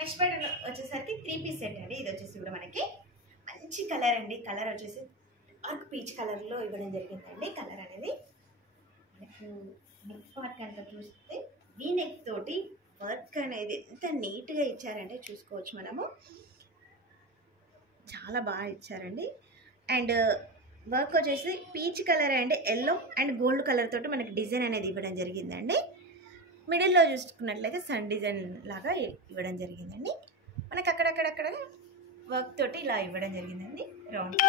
Next pattern వచ్చేసరికి 3 piece set అండి. ఇది వచ్చేసి కూడా మనకి మంచి కలర్ అండి. కలర్ వచ్చేసి డార్క్ పీచ్ కలర్లో ఇవ్వడం జరిగిందండి. కలర్ అనేది మనకు నెక్ పార్ట్ కనుక చూస్తే వీ నెక్ తోటి వర్క్ అనేది ఎంత నీట్గా ఇచ్చారంటే చూసుకోవచ్చు మనము. చాలా బాగా ఇచ్చారండి. అండ్ వర్క్ వచ్చేసి peach colour and yellow and gold colour తోటి మనకి డిజైన్ అనేది ఇవ్వడం జరిగిందండి. మిడిల్లో చూసుకున్నట్లయితే సన్ డిజైన్ లాగా ఇవ్వడం జరిగిందండి. మనకి అక్కడక్కడక్కడ వర్క్ తోటి ఇలా ఇవ్వడం జరిగిందండి. రౌండ్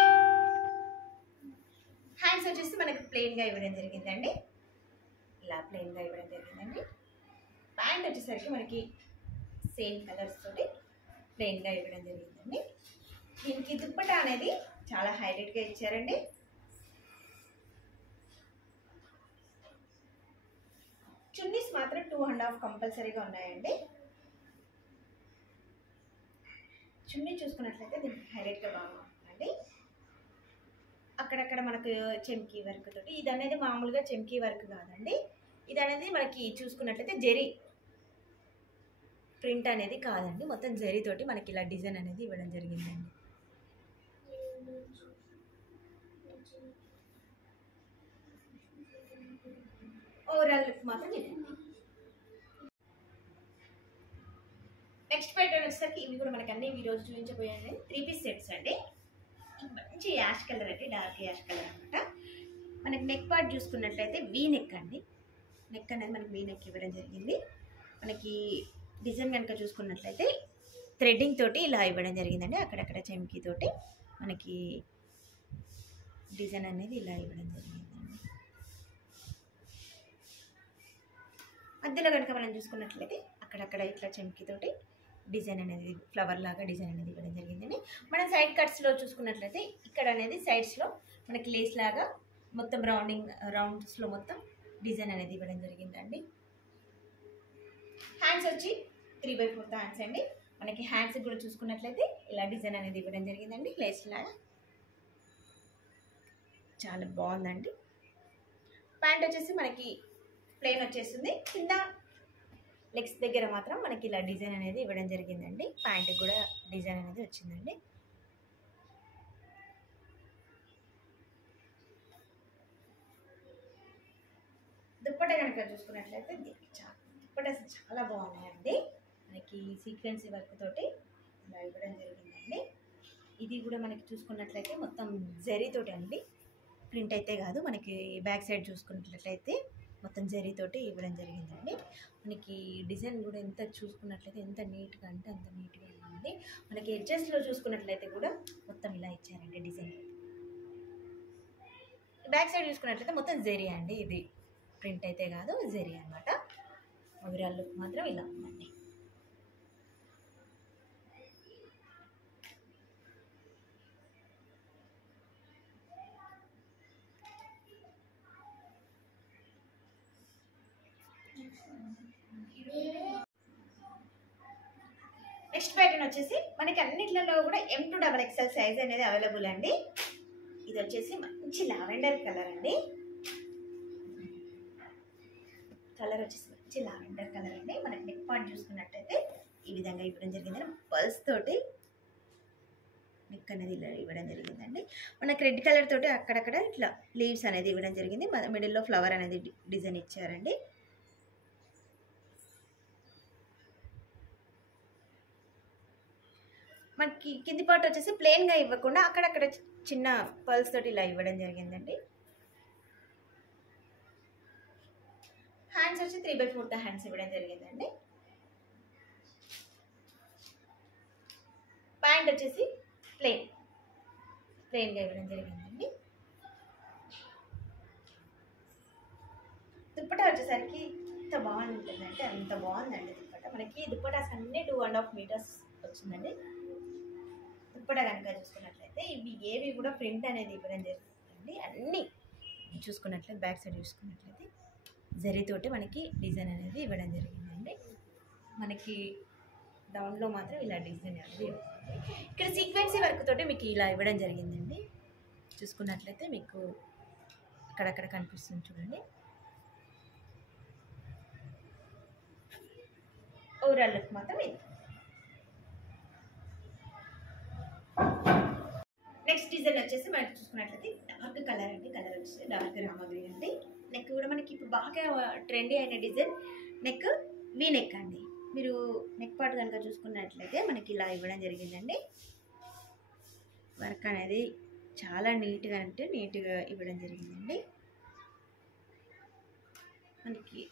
హ్యాండ్స్ వచ్చేసి మనకి ప్లెయిన్గా ఇవ్వడం జరిగిందండి. ఇలా ప్లెయిన్గా ఇవ్వడం జరిగిందండి. ప్యాంట్ వచ్చేసరికి మనకి సేమ్ కలర్స్ తోటి ప్లెయిన్గా ఇవ్వడం జరిగిందండి. దీనికి దుప్పటా అనేది చాలా హైలైట్గా ఇచ్చారండి. చున్నీస్ మాత్రం 2.5 కంపల్సరీగా ఉన్నాయండి. చున్నీ చూసుకున్నట్లయితే దీనికి హైలైట్గా బాగుంటుందండి. అక్కడక్కడ మనకు చెమ్కీ వర్క్ తోటి, ఇది అనేది మామూలుగా చెమ్కీ వర్క్ కాదండి. ఇది అనేది మనకి చూసుకున్నట్లయితే జరీ ప్రింట్ అనేది కాదండి, మొత్తం జరీ తోటి మనకి ఇలా డిజైన్ అనేది ఇవ్వడం జరిగిందండి. ఓవరాల్ లుక్ మాత్రం ఇదండి. నెక్స్ట్ ప్యాటర్న్ వచ్చేసరికి ఇవి కూడా మనకి అన్ని ఈ రోజు చూపించబోయాయి 3 పీస్ సెట్స్ అండి. మంచి యాష్ కలర్ అండి, డార్క్ యాష్ కలర్ అనమాట. మనకి నెక్ పార్ట్ చూసుకున్నట్లయితే వీ నెక్ అండి. నెక్ అనేది మనకి వీ నెక్ ఇవ్వడం జరిగింది. మనకి డిజైన్ కనుక చూసుకున్నట్లయితే థ్రెడ్డింగ్ తోటి ఇలా ఇవ్వడం జరిగిందండి. అక్కడక్కడ చెమ్కీ తోటి మనకి డిజైన్ అనేది ఇలా ఇవ్వడం జరిగిందండి. మధ్యలో కనుక మనం చూసుకున్నట్లయితే అక్కడక్కడ ఇట్లా చెమ్కీ తోటి డిజైన్ అనేది ఫ్లవర్ లాగా డిజైన్ అనేది ఇవ్వడం జరిగిందండి. మనం సైడ్ కట్స్లో చూసుకున్నట్లయితే ఇక్కడ అనేది సైడ్స్లో మనకి లేస్ లాగా మొత్తం రౌండ్స్లో మొత్తం డిజైన్ అనేది ఇవ్వడం జరిగిందండి. హ్యాండ్స్ వచ్చి 3/4 హ్యాండ్స్ అండి. మనకి హ్యాండ్స్ కూడా చూసుకున్నట్లయితే ఇలా డిజైన్ అనేది ఇవ్వడం జరిగిందండి. లేస్ లాగా చాలా బాగుందండి. ప్యాంట్ వచ్చేసి మనకి ప్లెయిన్ వచ్చేస్తుంది. కింద లెగ్స్ దగ్గర మాత్రం మనకి ఇలా డిజైన్ అనేది ఇవ్వడం జరిగిందండి. ప్యాంట్కి కూడా డిజైన్ అనేది వచ్చిందండి. దుప్పటా కనుక చూసుకున్నట్లయితే దుప్పటా చాలా బాగున్నాయండి. మనకి సీక్వెన్సీ వర్క్ తోటి ఇలా ఇవ్వడం జరిగిందండి. ఇది కూడా మనకి చూసుకున్నట్లయితే మొత్తం జరీతోటి అండి, ప్రింట్ అయితే కాదు. మనకి బ్యాక్ సైడ్ చూసుకున్నట్లయితే మొత్తం జరీతోటి ఇవ్వడం జరిగిందండి. మనకి డిజైన్ కూడా ఎంత చూసుకున్నట్లయితే ఎంత నీట్గా అంటే అంత నీట్గా ఉంది. మనకి ఎడ్జెస్లో చూసుకున్నట్లయితే కూడా మొత్తం ఇలా ఇచ్చారండి డిజైన్. బ్యాక్ సైడ్ చూసుకున్నట్లయితే మొత్తం జరీ అండి. ఇది ప్రింట్ అయితే కాదు, జరీ అనమాట. ఓవరాల్ లుక్ మాత్రం ఇలా ఉందండి. నెక్స్ట్ ప్యాటర్న్ వచ్చేసి మనకి అన్నిట్లలో కూడా M to XXL సైజ్ అనేది అవైలబుల్ అండి. ఇది వచ్చేసి మంచి లావెండర్ కలర్ అండి. కలర్ వచ్చేసి మంచి లావెండర్ కలర్ అండి. మనకి నెక్ పార్ట్ చూసుకున్నట్టయితే ఈ విధంగా ఇవ్వడం జరిగింది. పల్స్ తోటి నెక్ అనేది ఇలా ఇవ్వడం జరిగిందండి. మనకి రెడ్ కలర్ తోటి అక్కడక్కడ ఇట్లా లీవ్స్ అనేది ఇవ్వడం జరిగింది. మిడిల్లో ఫ్లవర్ అనేది డిజైన్ ఇచ్చారండి. మనకి కింది పార్ట్ వచ్చేసి ప్లెయిన్గా ఇవ్వకుండా అక్కడక్కడ చిన్న పల్స్ తోటి ఇలా ఇవ్వడం జరిగిందండి. హ్యాండ్స్ వచ్చి 3/4 హ్యాండ్స్ ఇవ్వడం జరిగిందండి. ప్యాంట్ వచ్చేసి ప్లెయిన్గా ఇవ్వడం జరిగిందండి. దుప్పటా వచ్చేసరికి ఎంత బాగుంటుందంటే అంత బాగుందండి దుప్పటా. మనకి దుప్పటాస్ అన్నీ 2.5 మీటర్స్ వచ్చిందండి. దుప్పటా కనుక చూసుకున్నట్లయితే ఇవి ఏవి కూడా ప్రింట్ అనేది ఇవ్వడం జరుగుతుందండి. అన్నీ చూసుకున్నట్లయితే బ్యాక్ సైడ్ చూసుకున్నట్లయితే జరీతోటి మనకి డిజైన్ అనేది ఇవ్వడం జరిగిందండి. మనకి డౌన్లో మాత్రం ఇలా డిజైన్ అనేది ఇక్కడ సీక్వెన్సీ వర్క్ తోటి మీకు ఇలా ఇవ్వడం జరిగిందండి. చూసుకున్నట్లయితే మీకు అక్కడక్కడ కనిపిస్తుంది చూడండి. ఓవరాల్ లుక్ మాత్రం ఇది. నెక్స్ట్ డిజైన్ వచ్చేసి మనకి చూసుకున్నట్లయితే డార్క్ కలర్ అండి. కలర్ వచ్చేసి డార్క్ రామా గ్రీన్ అండి. నెక్ కూడా మనకి ఇప్పుడు బాగా ట్రెండీ అయిన డిజైన్ నెక్ వీ నెక్ అండి. మీరు నెక్ పార్ట్ కనుక చూసుకున్నట్లయితే మనకి ఇలా ఇవ్వడం జరిగిందండి. వర్క్ అనేది చాలా నీట్గా అంటే నీట్గా ఇవ్వడం జరిగిందండి. మనకి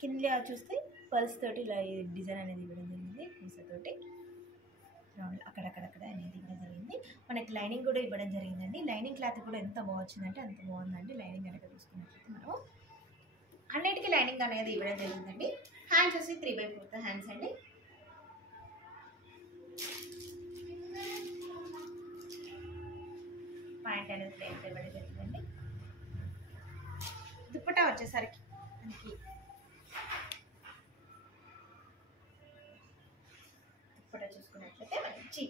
కింద చూస్తే పల్స్ తోటి ఇలా డిజైన్ అనేది ఇవ్వడం జరిగింది. పూసతోటి అక్కడక్కడక్కడ అనేది ఇవ్వడం జరిగింది. మనకి లైనింగ్ కూడా ఇవ్వడం జరిగిందండి. లైనింగ్ క్లాత్ కూడా ఎంత బాగుందంటే అంత బాగుందండి. లైనింగ్ కనుక చూసుకున్నట్లయితే మనం అన్నిటికీ లైనింగ్ అనేది ఇవ్వడం జరిగిందండి. హ్యాండ్స్ వచ్చి 3/4 హ్యాండ్స్ అండి. ప్యాంట్ అనేది ప్లేట్ ఇవ్వడం జరిగిందండి. దుప్పటా వచ్చేసరికి మనకి దుప్పటా చూసుకున్నట్లయితే మంచి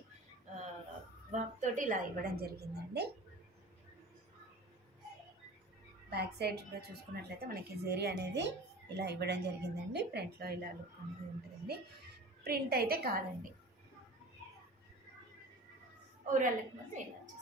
వర్క్ తోటి ఇలా ఇవ్వడం జరిగిందండి. బ్యాక్ సైడ్ కూడా చూసుకున్నట్లయితే మనకి జరీ అనేది ఇలా ఇవ్వడం జరిగిందండి. ఫ్రంట్లో ఇలా లుక్ అనేది ఉంటుందండి. ప్రింట్ అయితే కాదండి. ఓవరాల్ లుక్ మాత్రం ఇలా వచ్చేసి